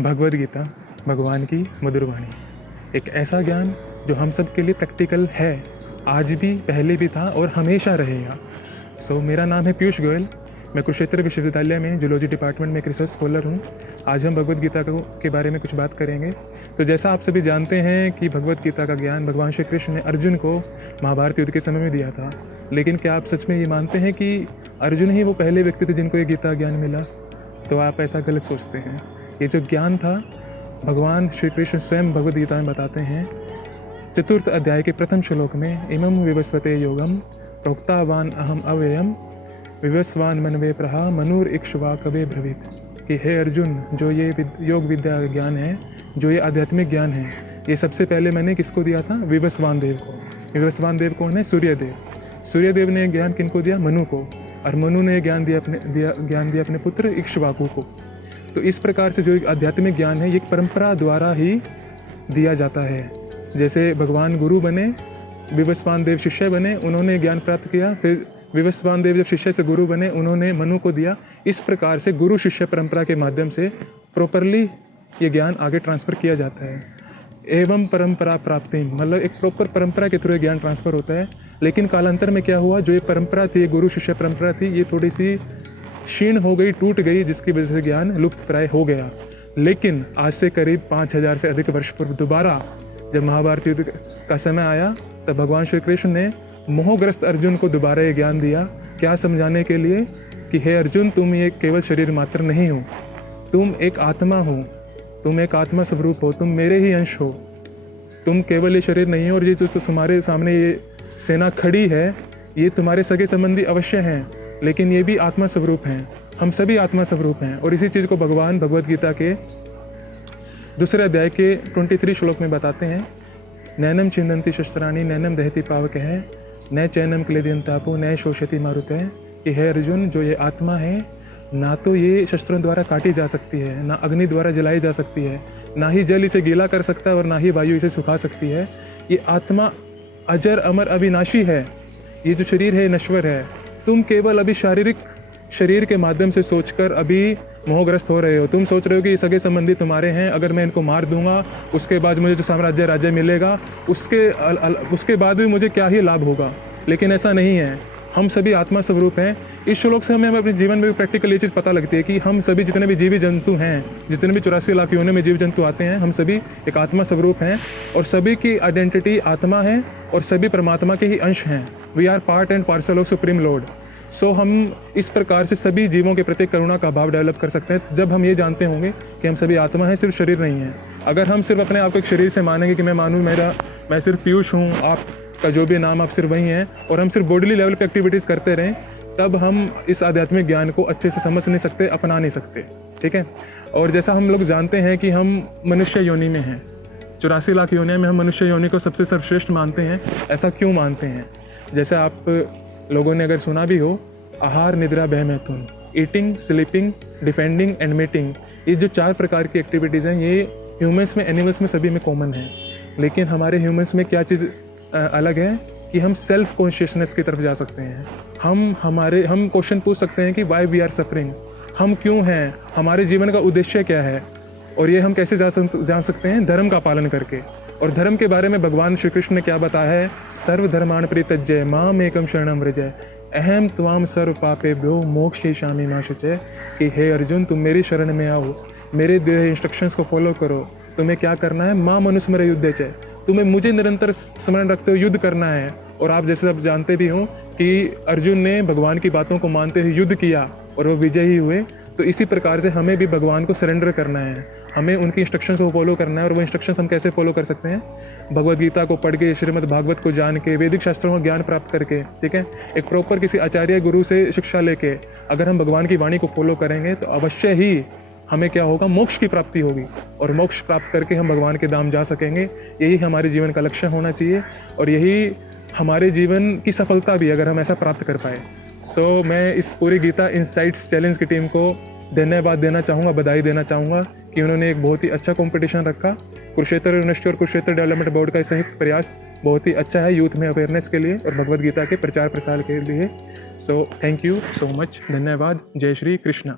भगवद गीता भगवान की मधुर वाणी, एक ऐसा ज्ञान जो हम सब के लिए प्रैक्टिकल है, आज भी, पहले भी था और हमेशा रहेगा। मेरा नाम है पीयूष गोयल। मैं कुरुक्षेत्र विश्वविद्यालय में जूलॉजी डिपार्टमेंट में एक रिसर्च स्कॉलर हूँ। आज हम भगवद गीता के बारे में कुछ बात करेंगे। तो जैसा आप सभी जानते हैं कि भगवद गीता का ज्ञान भगवान श्री कृष्ण ने अर्जुन को महाभारत युद्ध के समय में दिया था। लेकिन क्या आप सच में ये मानते हैं कि अर्जुन ही वो पहले व्यक्ति थे जिनको ये गीता ज्ञान मिला? तो आप ऐसा गलत सोचते हैं। ये जो ज्ञान था, भगवान श्री कृष्ण स्वयं भगवद गीता में बताते हैं। चतुर्थ अध्याय के प्रथम श्लोक में इमं विवस्वते योगम प्रोक्तावान अहम अव्ययम विवस्वान मनवे प्रहा मनुर इक्ष्वाकवे ब्रवीत, कि हे अर्जुन, जो ये योग विद्या ज्ञान है, जो ये आध्यात्मिक ज्ञान है, ये सबसे पहले मैंने किसको दिया था? विवस्वान देव को। विवस्वान देव कौन है? सूर्यदेव। सूर्यदेव ने ज्ञान किनको दिया? मनु को। और मनु ने ज्ञान दिया अपने पुत्र इक्ष्वाकु को। तो इस प्रकार से जो आध्यात्मिक ज्ञान है, ये एक परंपरा द्वारा ही दिया जाता है। जैसे भगवान गुरु बने, विवस्वान देव शिष्य बने, उन्होंने ज्ञान प्राप्त किया, फिर विवस्वान देव जब शिष्य से गुरु बने, उन्होंने मनु को दिया। इस प्रकार से गुरु शिष्य परंपरा के माध्यम से प्रॉपरली ये ज्ञान आगे ट्रांसफ़र किया जाता है। एवं परंपरा प्राप्ति, मतलब एक प्रॉपर परंपरा के थ्रू ज्ञान ट्रांसफ़र होता है। लेकिन कालांतर में क्या हुआ, जो ये परंपरा थी, गुरु शिष्य परंपरा थी, ये थोड़ी सी क्षीण हो गई, टूट गई, जिसकी वजह से ज्ञान लुप्त प्राय हो गया। लेकिन आज से करीब 5000 से अधिक वर्ष पूर्व दोबारा जब महाभारत युद्ध का समय आया, तब भगवान श्री कृष्ण ने मोहग्रस्त अर्जुन को दोबारा ये ज्ञान दिया। क्या समझाने के लिए कि हे अर्जुन, तुम ये केवल शरीर मात्र नहीं हो, तुम एक आत्मा हो, तुम एक आत्मा स्वरूप हो, तुम मेरे ही अंश हो। तुम केवल ये शरीर नहीं हो, और ये जो तुम्हारे सामने ये सेना खड़ी है, ये तुम्हारे सगे संबंधी अवश्य हैं, लेकिन ये भी आत्मा स्वरूप हैं। हम सभी आत्मा स्वरूप हैं। और इसी चीज़ को भगवान भगवद गीता के दूसरे अध्याय के 23 श्लोक में बताते हैं। नैनम छिन्दन्ति शस्त्राणि नैनम दहति पावकः न चैनम क्लेदयन्तापो न शोषयति मारुतः, कि हे अर्जुन, जो ये आत्मा है, ना तो ये शस्त्रों द्वारा काटी जा सकती है, ना अग्नि द्वारा जलाई जा सकती है, ना ही जल इसे गीला कर सकता है, और ना ही वायु इसे सुखा सकती है। ये आत्मा अजर अमर अविनाशी है। ये जो शरीर है नश्वर है। तुम केवल अभी शारीरिक शरीर के माध्यम से सोचकर अभी मोहग्रस्त हो रहे हो। तुम सोच रहे हो कि ये सगे संबंधी तुम्हारे हैं, अगर मैं इनको मार दूंगा, उसके बाद मुझे जो साम्राज्य राज्य मिलेगा, उसके बाद भी मुझे क्या ही लाभ होगा। लेकिन ऐसा नहीं है। हम सभी आत्मा स्वरूप हैं। इस श्लोक से हमें अपने जीवन में भी प्रैक्टिकल ये चीज़ पता लगती है कि हम सभी जितने भी जीवी जंतु हैं, जितने भी 84 लाख योनि में जीव जंतु आते हैं, हम सभी एक आत्मा स्वरूप हैं, और सभी की आइडेंटिटी आत्मा है, और सभी परमात्मा के ही अंश हैं। We are part and parcel of supreme lord. हम इस प्रकार से सभी जीवों के प्रति करुणा का भाव डेवलप कर सकते हैं, जब हम ये जानते होंगे कि हम सभी आत्मा हैं, सिर्फ शरीर नहीं है। अगर हम सिर्फ अपने आप को एक शरीर से मानेंगे कि मैं सिर्फ पीयूष हूँ, आपका जो भी नाम आप सिर्फ वही हैं, और हम सिर्फ बॉडीली लेवल पे एक्टिविटीज़ करते रहें, तब हम इस आध्यात्मिक ज्ञान को अच्छे से समझ नहीं सकते, अपना नहीं सकते। ठीक है। और जैसा हम लोग जानते हैं कि हम मनुष्य योनि में हैं, 84 लाख योनियों में हम मनुष्य योनि को सबसे सर्वश्रेष्ठ मानते हैं। ऐसा क्यों मानते हैं? जैसे आप लोगों ने अगर सुना भी हो, आहार निद्रा भय मैथुन, eating, sleeping, defending and meeting, ये जो 4 प्रकार की एक्टिविटीज़ हैं, ये ह्यूमंस में, एनिमल्स में सभी में कॉमन है। लेकिन हमारे ह्यूमंस में क्या चीज़ अलग है कि हम सेल्फ कॉन्शियसनेस की तरफ जा सकते हैं। हम क्वेश्चन पूछ सकते हैं कि वाई वी आर सफरिंग, हम क्यों हैं, हमारे जीवन का उद्देश्य क्या है। और ये हम कैसे जान सकते हैं? धर्म का पालन करके। और धर्म के बारे में भगवान श्री कृष्ण ने क्या बताया है? सर्वधर्मान् परित्यज्य माम एकम शरणं व्रज अहम त्वाम सर्व पापेभ्यो मोक्षयिष्यामि मा शुचः, कि हे अर्जुन, तुम मेरी शरण में आओ, मेरे दिए इंस्ट्रक्शंस को फॉलो करो। तुम्हें क्या करना है? माम अनुस्मर युद्धच, तुम्हें मुझे निरंतर स्मरण रखते हो युद्ध करना है। और आप जैसे सब जानते भी हो कि अर्जुन ने भगवान की बातों को मानते हुए युद्ध किया और वो विजयी हुए। तो इसी प्रकार से हमें भी भगवान को सरेंडर करना है, हमें उनकी इंस्ट्रक्शंस को फॉलो करना है। और वो इंस्ट्रक्शंस हम कैसे फॉलो कर सकते हैं? भगवद गीता को पढ़ के, श्रीमद् भागवत को जान के, वैदिक शास्त्रों का ज्ञान प्राप्त करके, ठीक है, एक प्रॉपर किसी आचार्य गुरु से शिक्षा लेके अगर हम भगवान की वाणी को फॉलो करेंगे, तो अवश्य ही हमें क्या होगा? मोक्ष की प्राप्ति होगी। और मोक्ष प्राप्त करके हम भगवान के धाम जा सकेंगे। यही हमारे जीवन का लक्ष्य होना चाहिए, और यही हमारे जीवन की सफलता भी, अगर हम ऐसा प्राप्त कर पाए। मैं इस पूरी गीता इनसाइट्स चैलेंज की टीम को धन्यवाद देना चाहूँगा, बधाई देना चाहूँगा कि उन्होंने एक बहुत ही अच्छा कंपटीशन रखा। कुरुक्षेत्र यूनिवर्सिटी और कुरुक्षेत्र डेवलपमेंट बोर्ड का संयुक्त प्रयास बहुत ही अच्छा है यूथ में अवेयरनेस के लिए और भगवद गीता के प्रचार प्रसार के लिए। Thank you so much. धन्यवाद। जय श्री कृष्ण।